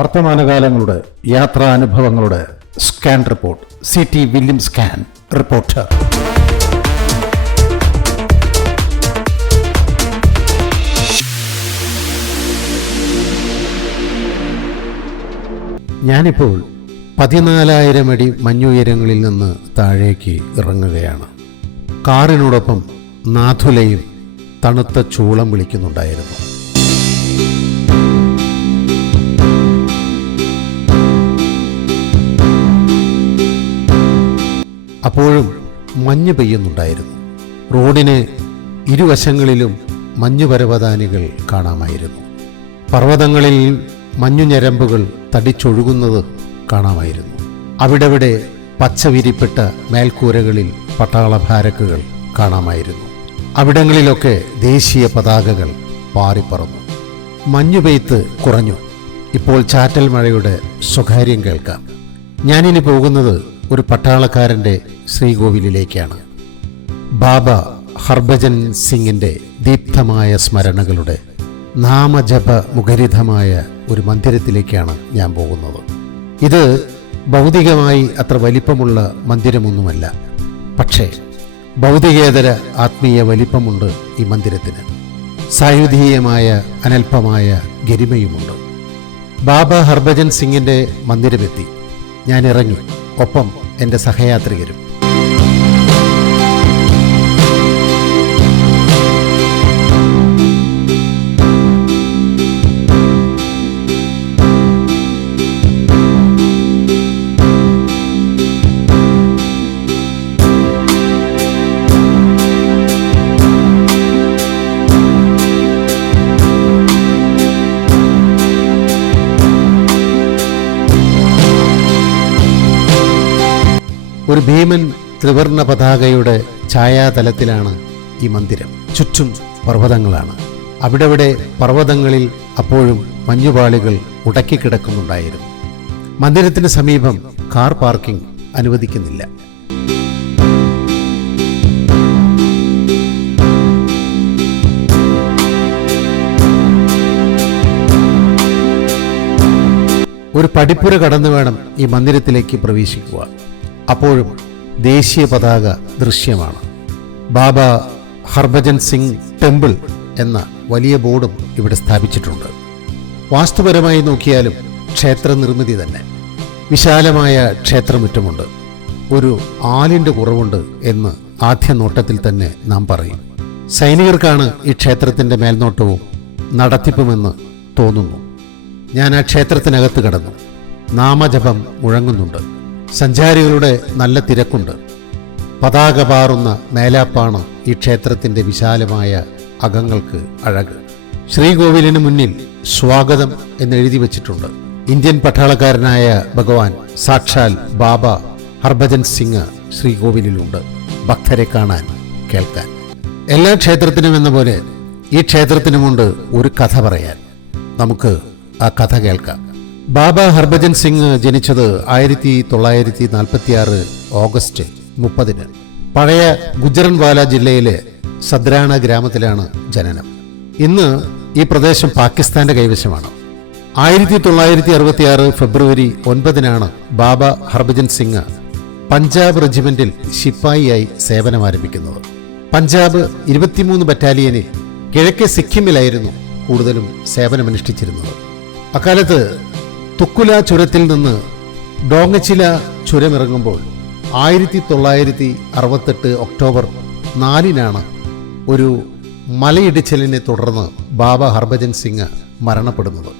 വർത്തമാനകാലങ്ങളുടെ യാത്രാനുഭവങ്ങളുടെ scan report. CT William scan reporter. ഞാനിപ്പോൾ 14,000 അടി മഞ്ഞുയരങ്ങളിൽ നിന്ന് താഴേക്ക് ഇറങ്ങുകയാണ്. കാറിനോടൊപ്പം നാഥുലയും തണുത്ത ചൂളം വിളിക്കുന്നുണ്ടായിരുന്നു. അപ്പോഴും മഞ്ഞ് പെയ്യുന്നുണ്ടായിരുന്നു. റോഡിന് ഇരുവശങ്ങളിലും മഞ്ഞുപരവതാനികൾ കാണാമായിരുന്നു. പർവ്വതങ്ങളിൽ മഞ്ഞുഞരമ്പുകൾ തടിച്ചൊഴുകുന്നത് കാണാമായിരുന്നു. അവിടെവിടെ പച്ചവിരിപ്പെട്ട മേൽക്കൂരകളിൽ പട്ടാള ബാരക്കുകൾ കാണാമായിരുന്നു. അവിടങ്ങളിലൊക്കെ ദേശീയ പതാകകൾ പാറിപ്പറന്നു. മഞ്ഞുപെയ്ത്ത് കുറഞ്ഞു. ഇപ്പോൾ ചാറ്റൽ മഴയുടെ സ്വകാര്യം കേൾക്കാം. ഞാനിനി പോകുന്നത് ഒരു പട്ടാളക്കാരൻ്റെ ശ്രീകോവിലിലേക്കാണ്. ബാബ ഹർഭജൻ സിംഗിൻ്റെ ദീപ്തമായ സ്മരണകളുടെ നാമജപ മുഖരിതമായ ഒരു മന്ദിരത്തിലേക്കാണ് ഞാൻ പോകുന്നത്. ഇത് ഭൗതികമായി അത്ര വലിപ്പമുള്ള മന്ദിരമൊന്നുമല്ല. പക്ഷേ ഭൗതികേതര ആത്മീയ വലിപ്പമുണ്ട് ഈ മന്ദിരത്തിന്. സായുധീയമായ അനൽപമായ ഗരിമയുമുണ്ട്. ബാബ ഹർഭജൻ സിംഗിൻ്റെ മന്ദിരമെത്തി. ഞാൻ ഇറങ്ങി. ഒപ്പം എൻ്റെ സഹയാത്രികരും. ഒരു ഭീമൻ ത്രിവർണ പതാകയുടെ ഛായാതലത്തിലാണ് ഈ മന്ദിരം. ചുറ്റും പർവ്വതങ്ങളാണ്. അവിടെവിടെ പർവ്വതങ്ങളിൽ അപ്പോഴും മഞ്ഞുപാളികൾ ഉടക്കിക്കിടക്കുന്നുണ്ടായിരുന്നു. മന്ദിരത്തിന് സമീപം കാർ പാർക്കിംഗ് അനുവദിക്കുന്നില്ല. ഒരു പടിപ്പുര കടന്നു വേണം ഈ മന്ദിരത്തിലേക്ക് പ്രവേശിക്കുക. അപ്പോഴും ദേശീയ പതാക ദൃശ്യമാണ്. ബാബ ഹർഭജൻ സിംഗ് ടെമ്പിൾ എന്ന വലിയ ബോർഡും ഇവിടെ സ്ഥാപിച്ചിട്ടുണ്ട്. വാസ്തുപരമായി നോക്കിയാലും ക്ഷേത്ര നിർമ്മിതി തന്നെ. വിശാലമായ ക്ഷേത്രമുറ്റമുണ്ട്. ഒരു ആലിൻ്റെ കുറവുണ്ട് എന്ന് ആദ്യ നോട്ടത്തിൽ തന്നെ നാം പറയും. സൈനികർക്കാണ് ഈ ക്ഷേത്രത്തിൻ്റെ മേൽനോട്ടവും നടത്തിപ്പുമെന്ന് തോന്നുന്നു. ഞാൻ ആ ക്ഷേത്രത്തിനകത്ത് കടന്നു. നാമജപം മുഴങ്ങുന്നുണ്ട്. സഞ്ചാരികളുടെ നല്ല തിരക്കുണ്ട്. പതാക പാറുന്ന മേലാപ്പാണ് ഈ ക്ഷേത്രത്തിൻ്റെ വിശാലമായ അകങ്ങൾക്ക് അഴക്. ശ്രീകോവിലിന് മുന്നിൽ സ്വാഗതം എന്നെഴുതി വച്ചിട്ടുണ്ട്. ഇന്ത്യൻ പട്ടാളക്കാരനായ ഭഗവാൻ സാക്ഷാൽ ബാബ ഹർഭജൻ സിംഗ് ശ്രീകോവിലിലുണ്ട്. ഭക്തരെ കാണാൻ, കേൾക്കാൻ. എല്ലാ ക്ഷേത്രത്തിനും എന്ന പോലെ ഈ ക്ഷേത്രത്തിനുമുണ്ട് ഒരു കഥ പറയാൻ. നമുക്ക് ആ കഥ കേൾക്കാം. ബാബ ഹർഭജൻ സിംഗ് ജനിച്ചത് 1946 ഓഗസ്റ്റ് 30. പഴയ ഗുജറൻവാല ജില്ലയിലെ സദ്രാണ ഗ്രാമത്തിലാണ് ജനനം. ഇന്ന് ഈ പ്രദേശം പാകിസ്ഥാന്റെ കൈവശമാണ്. 1966 ഫെബ്രുവരി 9 ബാബ ഹർഭജൻ സിംഗ് പഞ്ചാബ് റെജിമെന്റിൽ ശിപ്പായിയായി സേവനമാരംഭിക്കുന്നത്. പഞ്ചാബ് 23 ബറ്റാലിയനിൽ കിഴക്കേ സിക്കിമിലായിരുന്നു കൂടുതലും സേവനമനുഷ്ഠിച്ചിരുന്നത്. അക്കാലത്ത് തുക്കുല ചുരത്തിൽ നിന്ന് ഡോങ്ങച്ചില ചുരമിറങ്ങുമ്പോൾ 1968 ഒക്ടോബർ 4 ഒരു മലയിടിച്ചിലിനെ തുടർന്ന് ബാബ ഹർഭജൻ സിംഗ് മരണപ്പെടുന്നത്.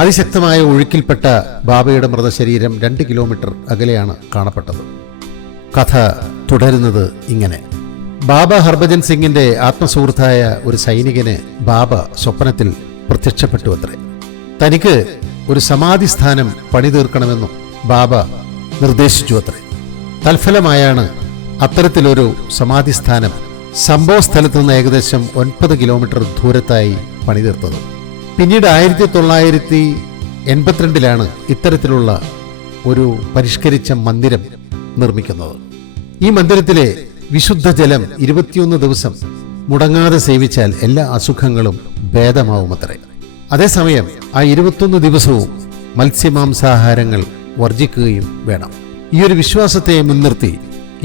അതിശക്തമായ ഒഴുക്കിൽപ്പെട്ട ബാബയുടെ മൃതശരീരം 2 കിലോമീറ്റർ അകലെയാണ് കാണപ്പെട്ടത്. കഥ തുടരുന്നത് ഇങ്ങനെ. ബാബ ഹർഭജൻ സിംഗിന്റെ ആത്മസുഹൃത്തായ ഒരു സൈനികന് ബാബ സ്വപ്നത്തിൽ പ്രത്യക്ഷപ്പെട്ടു അത്രേ. തനിക്ക് ഒരു സമാധി സ്ഥാനം പണിതീർക്കണമെന്നും ബാബ നിർദ്ദേശിച്ചു അത്രേ. തൽഫലമായാണ് അത്തരത്തിലൊരു സമാധി സ്ഥാനം സംഭവ സ്ഥലത്ത് നിന്ന് ഏകദേശം 9 കിലോമീറ്റർ ദൂരത്തായി പണിതീർത്തത്. പിന്നീട് 1982 ഇത്തരത്തിലുള്ള ഒരു പരിഷ്കരിച്ച മന്ദിരം നിർമ്മിക്കുന്നത്. ഈ മന്ദിരത്തിലെ വിശുദ്ധ ജലം 21 ദിവസം മുടങ്ങാതെ സേവിച്ചാൽ എല്ലാ അസുഖങ്ങളും ഭേദമാവുമത്രേ. അതേസമയം ആ 21 ദിവസവും മത്സ്യമാംസാഹാരങ്ങൾ വർജിക്കുകയും വേണം. ഈ ഒരു വിശ്വാസത്തെ മുൻനിർത്തി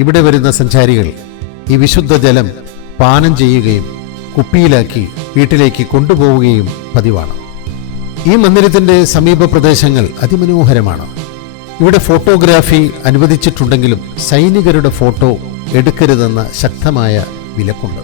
ഇവിടെ വരുന്ന സഞ്ചാരികൾ ഈ വിശുദ്ധ ജലം പാനം ചെയ്യുകയും കുപ്പിയിലാക്കി വീട്ടിലേക്ക് കൊണ്ടുപോവുകയും പതിവാണ്. ഈ മന്ദിരത്തിൻ്റെ സമീപ പ്രദേശങ്ങൾ അതിമനോഹരമാണ്. ഇവിടെ ഫോട്ടോഗ്രാഫി അനുവദിച്ചിട്ടുണ്ടെങ്കിലും സൈനികരുടെ ഫോട്ടോ എടുക്കരുതെന്ന ശക്തമായ വിലക്കുണ്ട്.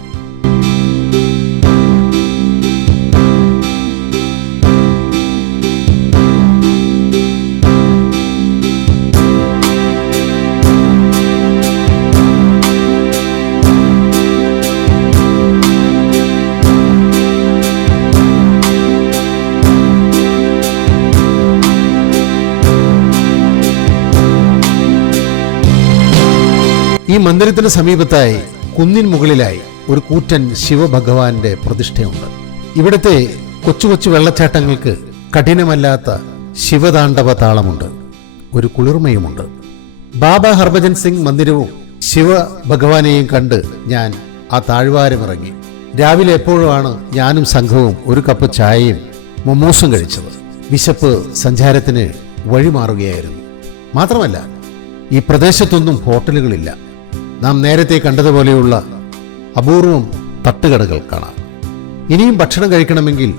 ഈ മന്ദിരത്തിന് സമീപത്തായി കുന്നിൻ മുകളിലായി ഒരു കൂറ്റൻ ശിവഭഗവാന്റെ പ്രതിഷ്ഠയുണ്ട്. ഇവിടുത്തെ കൊച്ചു കൊച്ചു വെള്ളച്ചാട്ടങ്ങൾക്ക് കഠിനമല്ലാത്ത ശിവതാണ്ഡവ താളമുണ്ട്, ഒരു കുളിർമയുമുണ്ട്. ബാബ ഹർഭജൻ സിംഗ് മന്ദിരവും ശിവഭഗവാനെയും കണ്ട് ഞാൻ ആ താഴ്വാരമിറങ്ങി. രാവിലെ എപ്പോഴുമാണ് ഞാനും സംഘവും ഒരു കപ്പ് ചായയും മൊമോസും കഴിച്ചത്. വിശപ്പ് സഞ്ചാരത്തിന് വഴിമാറുകയായിരുന്നു. മാത്രമല്ല, ഈ പ്രദേശത്തൊന്നും ഹോട്ടലുകളില്ല. നാം നേരത്തെ കണ്ടതുപോലെയുള്ള അപൂർവം തട്ടുകടകൾ കാണാം. ഇനിയും ഭക്ഷണം കഴിക്കണമെങ്കിൽ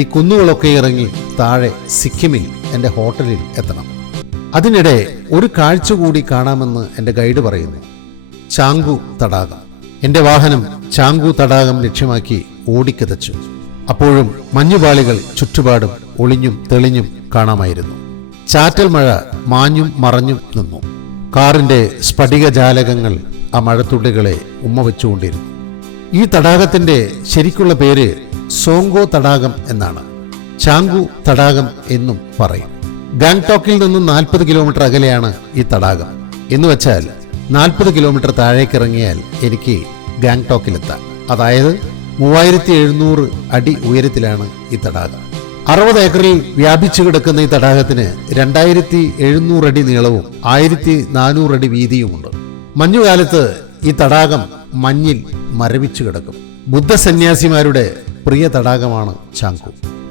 ഈ കുന്നുകളൊക്കെ ഇറങ്ങി താഴെ സിക്കിമിൽ എൻ്റെ ഹോട്ടലിൽ എത്തണം. അതിനിടെ ഒരു കാഴ്ച കൂടി കാണാമെന്ന് എൻ്റെ ഗൈഡ് പറയുന്നു, ചാങ്കു തടാകം. എൻ്റെ വാഹനം ചാങ്കു തടാകം ലക്ഷ്യമാക്കി ഓടിക്കതച്ചു. അപ്പോഴും മഞ്ഞുപാളികൾ ചുറ്റുപാടും ഒളിഞ്ഞും തെളിഞ്ഞും കാണാമായിരുന്നു. ചാറ്റൽ മഴ മാഞ്ഞും മറഞ്ഞും നിന്നു. കാറിൻ്റെ സ്ഫടികജാലകങ്ങൾ ആ മഴത്തുള്ളികളെ ഉമ്മ വെച്ചുകൊണ്ടിരുന്നു. ഈ തടാകത്തിൻ്റെ ശരിക്കുള്ള പേര് സോങ്കോ തടാകം എന്നാണ്. ചാങ്കു തടാകം എന്നും പറയും. ഗാങ്ടോക്കിൽ നിന്നും 40 കിലോമീറ്റർ അകലെയാണ് ഈ തടാകം. എന്ന് വെച്ചാൽ 40 കിലോമീറ്റർ താഴേക്കിറങ്ങിയാൽ എനിക്ക് ഗാങ്ടോക്കിലെത്താം. അതായത് 3700 അടി ഉയരത്തിലാണ് ഈ തടാകം. 60 ഏക്കറിൽ വ്യാപിച്ചു കിടക്കുന്ന ഈ തടാകത്തിന് 2700 അടി നീളവും 1400 അടി വീതിയുമുണ്ട്. മഞ്ഞുകാലത്ത് ഈ തടാകം മഞ്ഞിൽ മരവിച്ചു കിടക്കും. ബുദ്ധസന്യാസിമാരുടെ പ്രിയ തടാകമാണ് ചാങ്കു.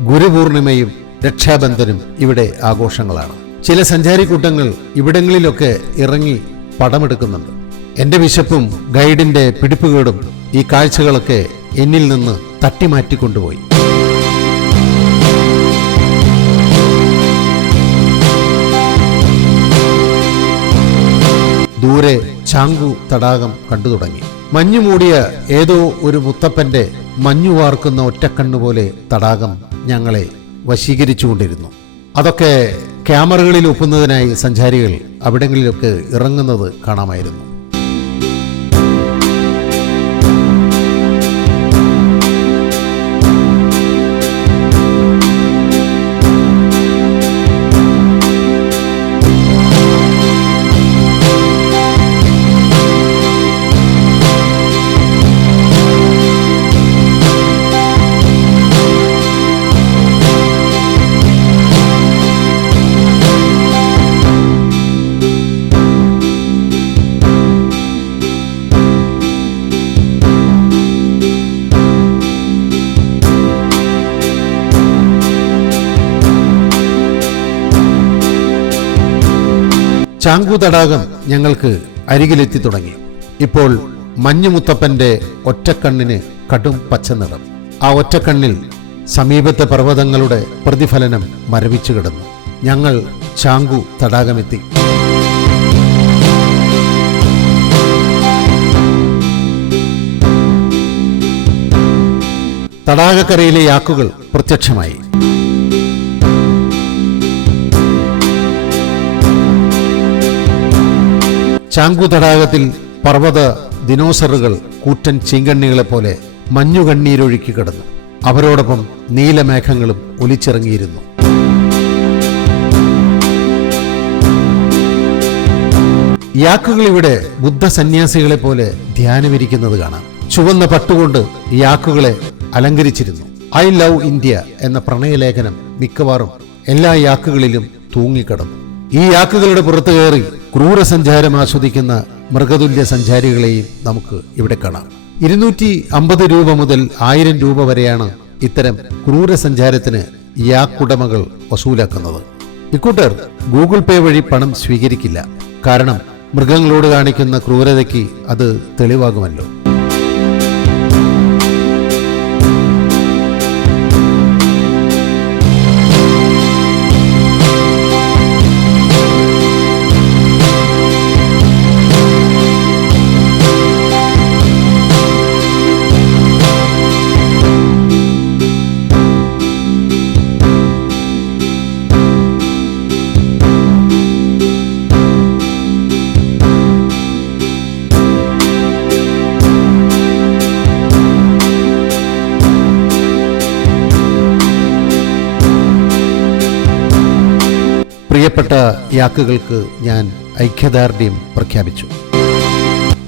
ഗുരുപൂർണിമയും രക്ഷാബന്ധനും ഇവിടെ ആഘോഷങ്ങളാണ്. ചില സഞ്ചാരിക്കൂട്ടങ്ങൾ ഇവിടങ്ങളിലൊക്കെ ഇറങ്ങി പടമെടുക്കുന്നുണ്ട്. എൻ്റെ വിശപ്പും ഗൈഡിൻ്റെ പിടിപ്പുകേടും ഈ കാഴ്ചകളൊക്കെ എന്നിൽ നിന്ന് തട്ടിമാറ്റിക്കൊണ്ടുപോയി. ദൂരെ ചാങ്കു തടാകം കണ്ടു തുടങ്ങി. മഞ്ഞു മൂടിയ ഏതോ ഒരു മുത്തപ്പന്റെ മഞ്ഞു വാർക്കുന്ന ഒറ്റക്കണ്ണുപോലെ തടാകം ഞങ്ങളെ വശീകരിച്ചുകൊണ്ടിരുന്നു. അതൊക്കെ ക്യാമറകളിൽ ഒപ്പുന്നതിനായി സഞ്ചാരികൾ അവിടങ്ങളിലൊക്കെ ഇറങ്ങുന്നത് കാണാമായിരുന്നു. ചാങ്കു തടാകം ഞങ്ങൾക്ക് അരികിലെത്തി തുടങ്ങി. ഇപ്പോൾ മഞ്ഞുമുത്തപ്പന്റെ ഒറ്റക്കണ്ണിന് കടും പച്ച നിറം. ആ ഒറ്റക്കണ്ണിൽ സമീപത്തെ പർവ്വതങ്ങളുടെ പ്രതിഫലനം മരവിച്ചു കിടന്നു. ഞങ്ങൾ ചാങ്കു തടാകമെത്തി. തടാകക്കരയിലെ യാക്കുകൾ പ്രത്യക്ഷമായി. ചാങ്കു തടാകത്തിൽ പർവ്വത ദിനോസറുകൾ കൂറ്റൻ ചീങ്കണ്ണികളെ പോലെ മഞ്ഞുകണ്ണീരൊഴുക്കി കിടന്നു. അവരോടൊപ്പം നീലമേഘങ്ങളും ഒലിച്ചിറങ്ങിയിരുന്നു. യാക്കുകൾ ഇവിടെ ബുദ്ധസന്യാസികളെ പോലെ ധ്യാനമിരിക്കുന്നത് കാണാം. ചുവന്ന പട്ടുകൊണ്ട് യാക്കുകളെ അലങ്കരിച്ചിരുന്നു. ഐ ലവ് ഇന്ത്യ എന്ന പ്രണയലേഖനം മിക്കവാറും എല്ലാ യാക്കുകളിലും തൂങ്ങിക്കിടന്നു. ഈ യാക്കുകളുടെ പുറത്തു കയറി ക്രൂരസഞ്ചാരം ആസ്വദിക്കുന്ന മൃഗതുല്യ സഞ്ചാരികളെയും നമുക്ക് ഇവിടെ കാണാം. 250 രൂപ മുതൽ 1000 രൂപ വരെയാണ് ഇത്തരം ക്രൂരസഞ്ചാരത്തിന് യാക്കുടമകൾ വസൂലാക്കുന്നത്. ഇക്കൂട്ടർ ഗൂഗിൾ പേ വഴി പണം സ്വീകരിക്കില്ല. കാരണം മൃഗങ്ങളോട് കാണിക്കുന്ന ക്രൂരതയ്ക്ക് അത് തെളിവാകുമല്ലോ. പ്രിയപ്പെട്ട യാക്കുകൾക്ക് ഞാൻ ഐക്യദാർഢ്യം പ്രഖ്യാപിച്ചു.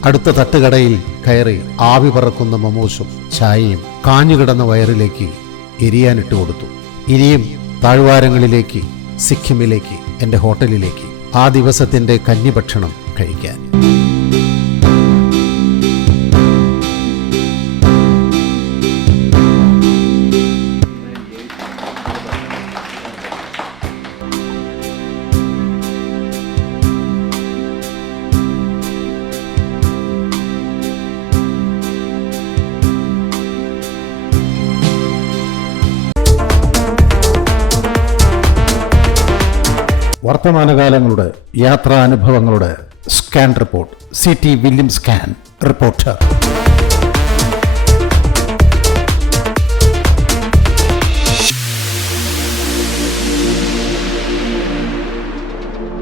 അടുത്ത തട്ടുകടയിൽ കയറി ആവി പറക്കുന്ന മമോസും ചായയും കാഞ്ഞുകിടന്ന വയറിലേക്ക് എരിയാനിട്ട് കൊടുത്തു. ഇനിയും താഴ്വാരങ്ങളിലേക്ക്, സിക്കിമിലേക്ക്, എൻ്റെ ഹോട്ടലിലേക്ക് ആ ദിവസത്തിൻ്റെ കഞ്ഞിഭക്ഷണം കഴിക്കാൻ. വർത്തമാനകാലങ്ങളുടെ യാത്രാനുഭവങ്ങളുടെ scan report. CT William scan reporter.